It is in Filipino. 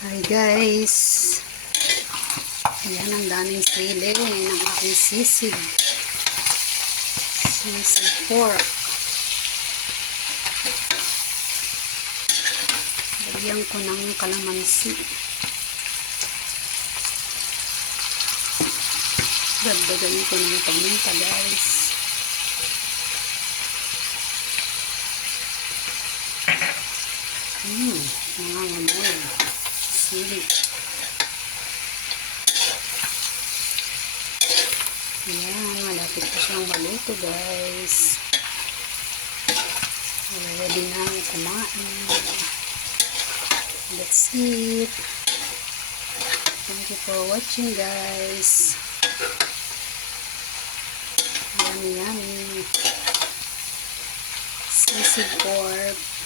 Hi guys, yan ang daming sili ng aking sisig pork. Lagyan ko ng kalamansi, dagdagan ko ng paminta guys. Nangangamoy sili. Ayan, malapit pa siyang maluto guys. Ready na kumain. That's it. Thank you for watching guys. Yummy yummy sisig pork.